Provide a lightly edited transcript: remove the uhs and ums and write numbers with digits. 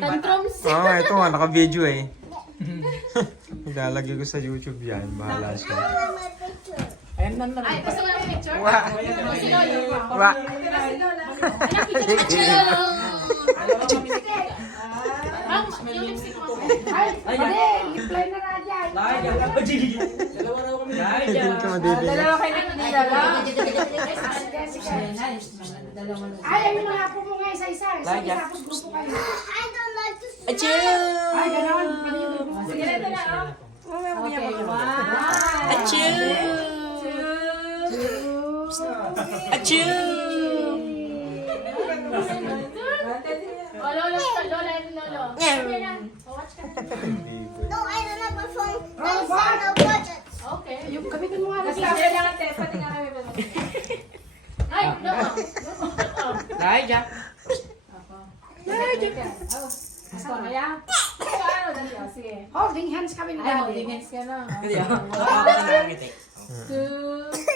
Tantrums. Oo, ito nga, naka-video eh. Ilalagay ko sa YouTube yan. Bahala siya. Ay, gusto mo ng picture? Wa. Si Lolo. Wa. Anak, picture si Lolo. Ma'am, yung lipstick mo. Ay, lip line na nga dyan. Hindi ka madidili. Dalawa kayo nagdidala. Ay, ayun mga apo mo nga isa-isa. Tapos grupo kayo. Ay, gano'n. Sige, ito na. Okay, one. Oh, Lolo, Lola and Lolo. Sige na. Oh, watch ka. No, I don't have a phone. Oh, That's what? not a budget. Okay. Yung gamitin mo nga na Sige, sa lang ate. Pati nga kami. Ay, no. Gusto mo kaya? Sige. holding hands kami na Ay, dati. holding hands ka na. Hindi ako. Two.